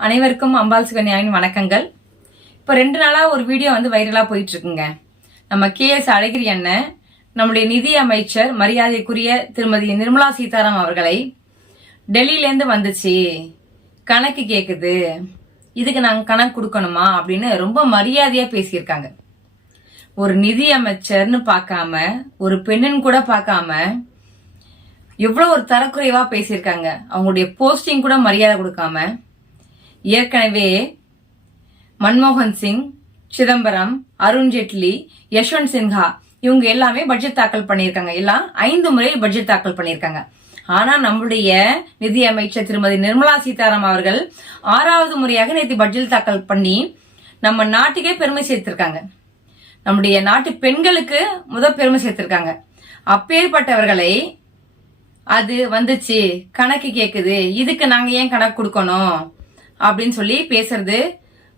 அனைவருக்கும் அம்பாள் சுகன்யாவின் வணக்கங்கள். இப்போ ரெண்டு நாளாக ஒரு வீடியோ வந்து வைரலாக போயிட்டுருக்குங்க. நம்ம கே எஸ் அழகிரி அண்ணன் நம்முடைய நிதி அமைச்சர் மரியாதைக்குரிய திருமதி நிர்மலா சீதாராம் அவர்களை டெல்லியிலேருந்து வந்துச்சு. கணக்கு கேட்குது இதுக்கு நாங்கள் கணக்கு கொடுக்கணுமா அப்படின்னு ரொம்ப மரியாதையாக பேசியிருக்காங்க. ஒரு நிதி அமைச்சர்னு பார்க்காம ஒரு பெண்ணுன்னு கூட பார்க்காம எவ்வளோ ஒரு தரக்குறைவாக பேசியிருக்காங்க. அவங்களுடைய போஸ்டிங் கூட மரியாதை கொடுக்காம ஏற்கனவே மன்மோகன் சிங் சிதம்பரம் அருண்ஜேட்லி யஷ்வந்த் சின்ஹா இவங்க எல்லாமே பட்ஜெட் தாக்கல் பண்ணியிருக்காங்க. எல்லாம் ஐந்து முறை பட்ஜெட் தாக்கல் பண்ணியிருக்காங்க. ஆனா நம்முடைய நிதி அமைச்சர் திருமதி நிர்மலா சீதாராம் அவர்கள் ஆறாவது முறையாக நேற்று பட்ஜெட் தாக்கல் பண்ணி நம்ம நாட்டுக்கே பெருமை சேர்த்திருக்காங்க. நம்முடைய நாட்டு பெண்களுக்கு முத பெருமை சேர்த்திருக்காங்க. அப்பேற்பட்டவர்களை அது வந்துச்சு. கணக்கு கேக்குது. இதுக்கு நாங்க ஏன் கணக்கு கொடுக்கணும்? அப்படின்னு சொல்லி பேசுறது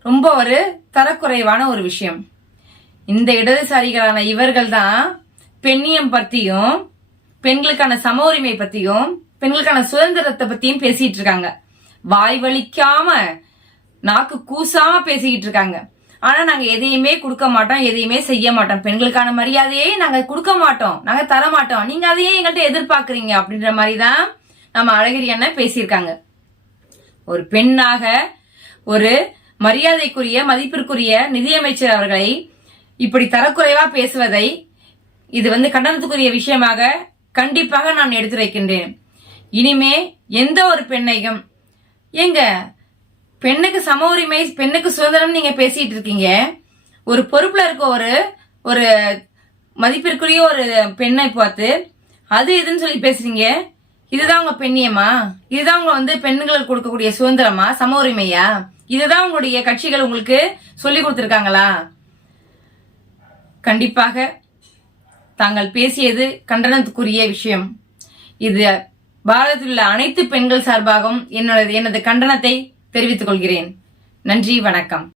ரொம்ப ஒரு தரக்குறைவான ஒரு விஷயம். இந்த இடதுசாரிகளான இவர்கள் தான் பெண்ணியம் பற்றியும் பெண்களுக்கான சம உரிமை பற்றியும் பெண்களுக்கான சுதந்திரத்தை பற்றியும் பேசிகிட்டு இருக்காங்க. வாய் வலிக்காம நாக்கு கூசாம பேசிக்கிட்டு இருக்காங்க. ஆனா நாங்க எதையுமே கொடுக்க மாட்டோம் எதையுமே செய்ய மாட்டோம். பெண்களுக்கான மரியாதையை நாங்க கொடுக்க மாட்டோம் நாங்க தர மாட்டோம். நீங்க அதையே எங்கள்கிட்ட எதிர்பார்க்கறீங்க அப்படின்ற மாதிரி தான் நம்ம அழகிரி அண்ணன் பேசியிருக்காங்க. ஒரு பெண்ணாக ஒரு மரியாதைக்குரிய மதிப்பிற்குரிய நிதியமைச்சர் அவர்களை இப்படி தரக்குறைவா பேசுவதை இது வந்து கண்டனத்துக்குரிய விஷயமாக கண்டிப்பாக நான் எடுத்து வைக்கின்றேன் இனிமே எந்த ஒரு பெண்ணையும் ஏங்க பெண்ணுக்கு சம உரிமை பெண்ணுக்கு சுதந்திரம் நீங்க பேசிட்டு இருக்கீங்க. ஒரு பொறுப்புல இருக்க ஒரு ஒரு மதிப்பிற்குரிய ஒரு பெண்ணை பார்த்து அது இதுன்னு சொல்லி பேசுறீங்க? இதுதான் உங்க பெண்ணியமா இதுதான் உங்க வந்து பெண்களுக்கு கொடுக்கக்கூடிய சுதந்திரமா சம உரிமையா? இதுதான் உங்களுடைய கட்சிகள் உங்களுக்கு சொல்லி கொடுத்துருக்காங்களா? கண்டிப்பாக தாங்கள் பேசியது கண்டனத்துக்குரிய விஷயம். இது பாரதத்தில் உள்ள அனைத்து பெண்கள் சார்பாகவும் என்னோட எனது கண்டனத்தை தெரிவித்துக் கொள்கிறேன். நன்றி வணக்கம்.